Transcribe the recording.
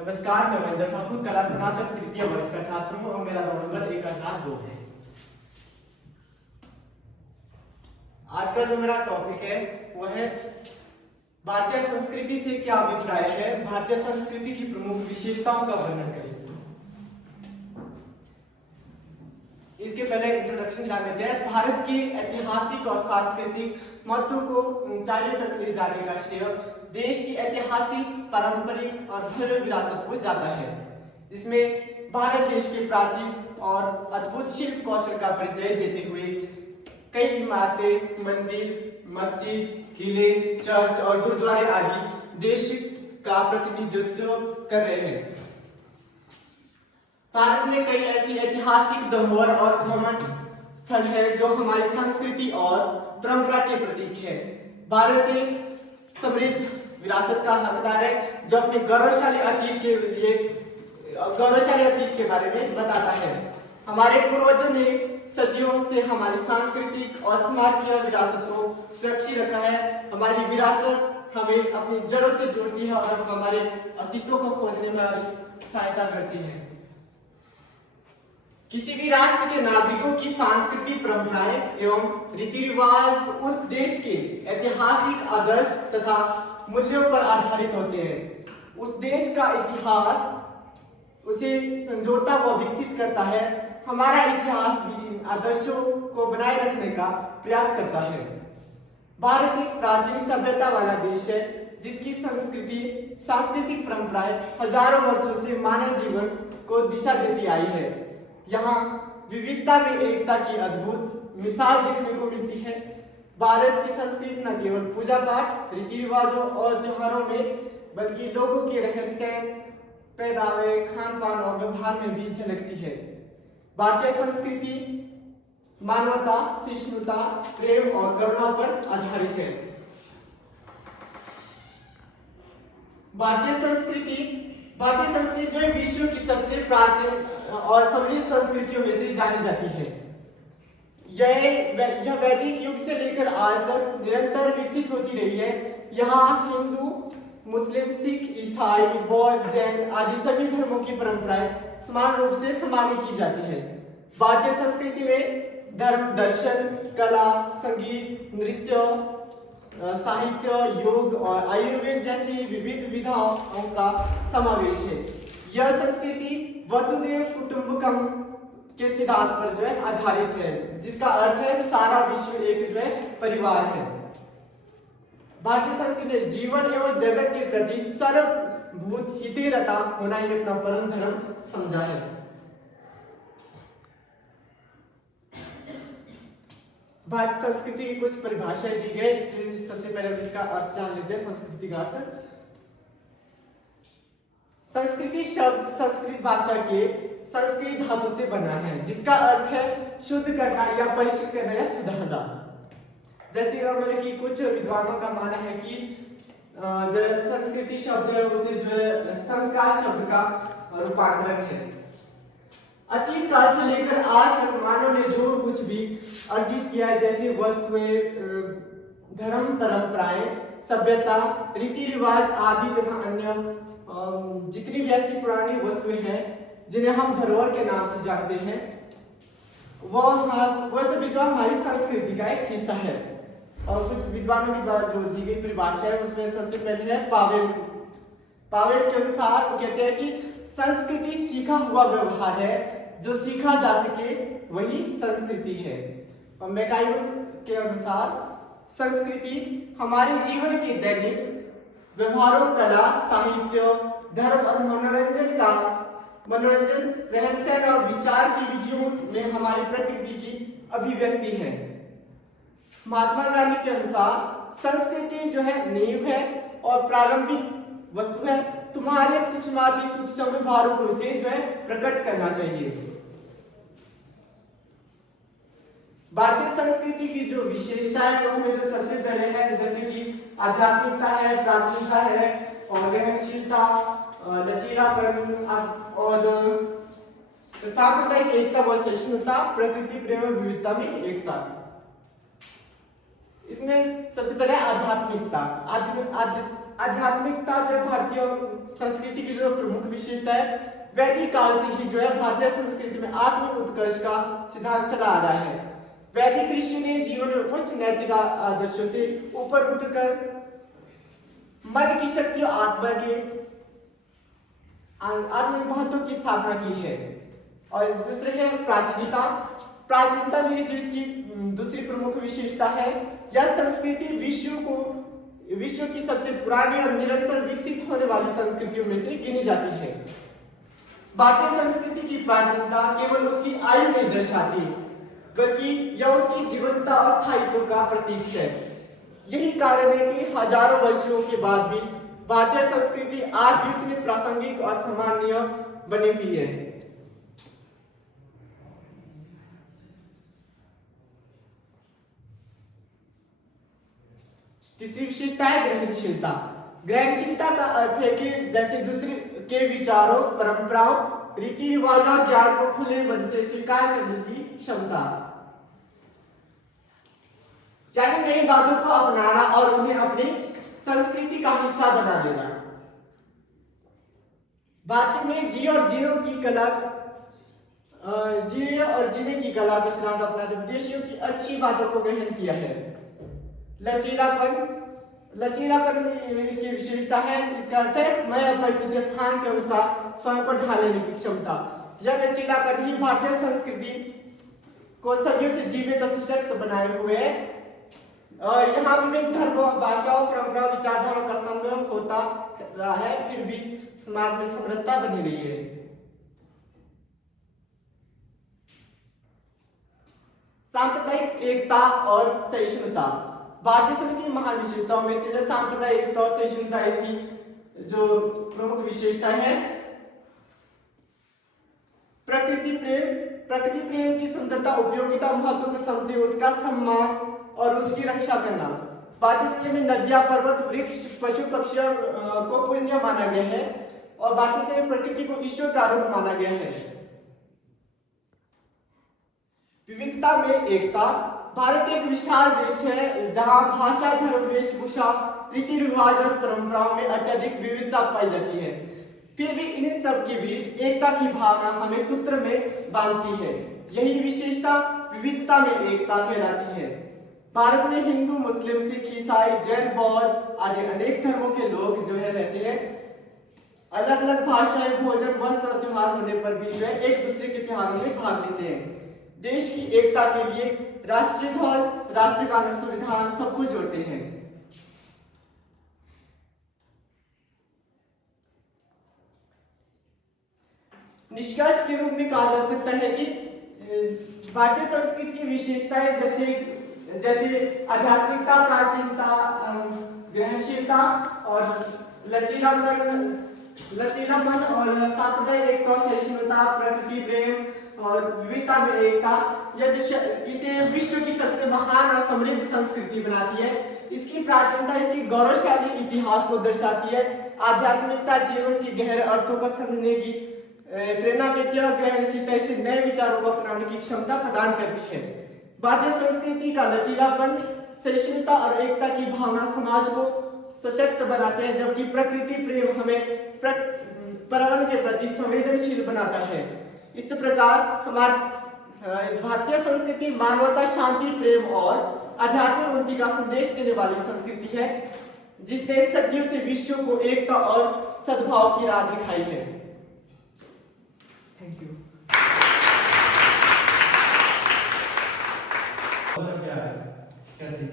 नमस्कार, मैं महेंद्र ठाकुर कला स्नातक तृतीय वर्ष का छात्र हूँ और मेरा रोल नंबर 1002 है। आज का जो मेरा टॉपिक है वो है भारतीय संस्कृति से क्या अभिप्राय है, भारतीय संस्कृति की प्रमुख विशेषताओं का वर्णन करें। इसके पहले इंट्रोडक्शन जान लेते हैं। भारत के ऐतिहासिक और सांस्कृतिक महत्व को ऊंचाइयों तक ले जाने का श्रेय देश की ऐतिहासिक, पारंपरिक और भव्य विरासत को जाता है, जिसमें भारत देश के प्राचीन और अद्भुत शिल्प कौशल का परिचय देते हुए कई इमारतें, मंदिर, मस्जिद, किले, चर्च और गुरुद्वारे आदि देश का प्रतिनिधित्व कर रहे हैं। भारत में कई ऐसी ऐतिहासिक धरोहर और भ्रमण स्थल है जो हमारी संस्कृति और परंपरा के प्रतीक है। भारत एक समृद्ध विरासत का हकदार है जो अपने गौरवशाली अतीत के बारे में बताता है। हमारे पूर्वजों ने सदियों से हमारी सांस्कृतिक और समाजीय विरासत को सुरक्षित रखा है। हमारी विरासत हमें अपनी जड़ों से जोड़ती है और हमारे अस्तित्व को खोजने में हमारी सहायता करती है। किसी भी राष्ट्र के नागरिकों की सांस्कृतिक परंपराएं एवं रीति रिवाज उस देश के ऐतिहासिक आदर्श तथा मूल्यों पर आधारित होते हैं। उस देश का इतिहास उसे संजोता व विकसित करता है। हमारा इतिहास भी इन आदर्शों को बनाए रखने का प्रयास करता है। भारत एक प्राचीन सभ्यता वाला देश है जिसकी सांस्कृतिक परंपराएं हजारों वर्षों से मानव जीवन को दिशा देती आई है। यहाँ विविधता में एकता की अद्भुत मिसाल देखने को मिलती है। भारत की संस्कृति न केवल पूजा पाठ, रीति रिवाजों और त्योहारों में बल्कि लोगों के रहन सहन, पहनावे, खान पान और व्यवहार में भी झलकती है। भारतीय संस्कृति मानवता, सहिष्णुता, प्रेम और करुणा पर आधारित है। भारतीय संस्कृति जो है विश्व की सबसे प्राचीन और समृद्ध संस्कृतियों में से जानी जाती है। यह वैदिक युग से लेकर आज तक निरंतर विकसित होती रही है। यहाँ हिंदू, मुस्लिम, सिख, ईसाई, बौद्ध, जैन आदि सभी धर्मों की परंपराएं समान रूप से सम्मानित की जाती है। भारतीय संस्कृति में धर्म, दर्शन, कला, संगीत, नृत्य, साहित्य, योग और आयुर्वेद जैसी विविध विधाओं का समावेश है। यह संस्कृति वसुधैव कुटुंबकम के सिद्धांत पर जो है आधारित है, जिसका अर्थ है सारा विश्व एक जो है परिवार है। भारतीय संस्कृति में जीवन एवं जगत के प्रति सर्वभूत हितेरता होना ही अपना परम धर्म समझा है। भारतीय संस्कृति की कुछ परिभाषाएं दी गई, इसलिए सबसे पहले हम इसका अर्थ जान लेते हैं। संस्कृति का अर्थ, संस्कृति शब्द संस्कृत भाषा के संस्कृत धातु से बना है, जिसका अर्थ है शुद्ध करना या परिशुद्ध करना या सुधारना। जैसे मतलब कि कुछ विद्वानों का मानना है कि जो संस्कृति शब्द है उसे जो है संस्कार शब्द का रूपांतरण है। अतीत काल से लेकर आज तक मानव ने जो कुछ भी अर्जित किया है, जैसे वस्तुएं, धर्म, परंपराएं, सभ्यता, रीति रिवाज आदि तथा अन्य जितनी भी ऐसी पुरानी वस्तुएं हैं जिन्हें हम धरोहर के नाम से जानते हैं, वह सभी जो हमारी संस्कृति का एक हिस्सा है। और कुछ विद्वानों के द्वारा जो दी गई परिभाषा है उसमें सबसे पहले है पावेल के अनुसार वो कहते हैं कि संस्कृति सीखा हुआ व्यवहार है, जो सीखा जा सके वही संस्कृति है। और मैकाइवर के अनुसार संस्कृति हमारे जीवन के दैनिक व्यवहारों, कला, साहित्य, धर्म और मनोरंजन, रहन सहन और विचार की विधियों में हमारी प्रकृति की अभिव्यक्ति है। महात्मा गांधी के अनुसार संस्कृति जो है नींव है और प्रारंभिक वस्तु है। तुम्हारे सूक्ष्माति सूक्ष्म व्यवहारों को इसे जो है प्रकट करना चाहिए। भारतीय संस्कृति की जो विशेषता है उसमें जो सबसे पहले है जैसे कि आध्यात्मिकता है, प्राचीनता है और ग्रहणशीलता, लचीलापन और सांप्रदायिक एकता व सहिष्णुता, प्रकृति प्रेम और विविधता में एकता। इसमें सबसे पहले आध्यात्मिकता। आध्यात्मिकता जो है भारतीय संस्कृति की जो प्रमुख विशेषता है, वैदिक काल से ही जो है भारतीय संस्कृति में आत्मिक उत्कर्ष का सिद्धांत चला आ रहा है। वैदिक ऋषियों ने जीवन में उच्च नैतिक आदर्शों से ऊपर उठकर मन की शक्ति और आत्मिक महत्व की स्थापना की है। और दूसरे है प्राचीनता। प्राचीनता में जो इसकी दूसरी प्रमुख विशेषता है, यह संस्कृति विश्व की सबसे पुरानी और निरंतर विकसित होने वाली संस्कृतियों में से गिनी जाती है। भारतीय संस्कृति की प्राचीनता केवल उसकी आयु नहीं दर्शाती, बल्कि यह उसकी जीवंत अस्थायित्व का प्रतीक है। यही कारण है कि हजारों वर्षों के बाद भी भारतीय संस्कृति आज भी इतनी प्रासंगिक और सम्माननीय बनी हुई है। तीसरी विशेषता है ग्रहणशीलता। ग्रहणशीलता का अर्थ है कि जैसे दूसरे के विचारों, परंपराओं, रीति रिवाजों, ज्ञान को खुले मन से स्वीकार करने की क्षमता, यानी नई बातों को अपनाना और उन्हें अपनी संस्कृति का हिस्सा बना लेना। भारतीय ने जिए और जीने की कला का सिद्धांत अपनाते विदेशियों की अच्छी बातों को ग्रहण किया है। लचीलापन इसकी विशेषता है। इसका अर्थ है समय और परिस्थिति स्थान के अनुसार स्वयं को ढाल लेने की क्षमता। यह लचीलापन ही भारतीय संस्कृति को सदियों से जीवित और सशक्त बनाए हुए है। यहाँ विभिन्न धर्मों, भाषाओं, परंपराओं, विचारधाराओं का संगम होता रहा है, फिर भी समाज में समरसता बनी रही है। सांप्रदायिक एकता और सहिष्णुता। भारतीय संस्कृति की महान विशेषताओं में से सांप्रदायिक एकता और सहिष्णुता इसकी जो प्रमुख विशेषता है। प्रकृति प्रेम की सुंदरता, उपयोगिता, महत्व को समझते उसका सम्मान और उसकी रक्षा करना। भारतीय संस्कृति में नदियां, पर्वत, वृक्ष, पशु पक्षियों को पूज्य माना गया है और भारतीय संस्कृति में प्रकृति को ईश्वर का रूप माना गया है। विविधता में एकता। भारत एक विशाल देश है जहां भाषा, धर्म, वेशभूषा, रीति रिवाज और परंपराओं में अत्यधिक विविधता पाई जाती है। फिर भी इन सब के बीच एकता की भावना हमें सूत्र में बांधती है। यही विशेषता विविधता में एकता कहलाती है। भारत में हिंदू, मुस्लिम, सिख, ईसाई, जैन, बौद्ध आदि अनेक धर्मों के लोग जो है रहते हैं। अलग अलग भाषाएं, भोजन, वस्त्र और त्योहार होने पर भी जो है एक दूसरे के त्योहारों में भाग लेते हैं। देश की एकता के लिए राष्ट्रीय ध्वज, राष्ट्रीय गान, संविधान सब कुछ जोड़ते हैं। निष्कर्ष के रूप में कहा जा सकता है कि भारतीय संस्कृति की विशेषताएं जैसे आध्यात्मिकता, प्राचीनता, ग्रहणशीलता और लचीलापन और सांप्रदायिक एकता, सहिष्णुता, प्रकृति प्रेम और विविधता में एकता, इसे विश्व की सबसे महान और समृद्ध संस्कृति बनाती है। इसकी प्राचीनता इसकी गौरवशाली इतिहास को दर्शाती है। आध्यात्मिकता जीवन के गहरे अर्थों को समझने की प्रेरणा देती है और ग्रहणशीलता इसे नए विचारों को अपनाने की क्षमता प्रदान करती है। भारतीय संस्कृति का लचीलापन, सहिष्णुता और एकता की भावना समाज को सशक्त बनाते हैं, जबकि प्रकृति प्रेम हमें पर्यावरण के प्रति संवेदनशील बनाता है। इस प्रकार हमारी भारतीय संस्कृति मानवता, शांति, प्रेम और आध्यात्मिक उन्नति का संदेश देने वाली संस्कृति है, जिसने सदियों से विश्व को एकता और सद्भाव की राह दिखाई है। Thank you. क्या है, कैसे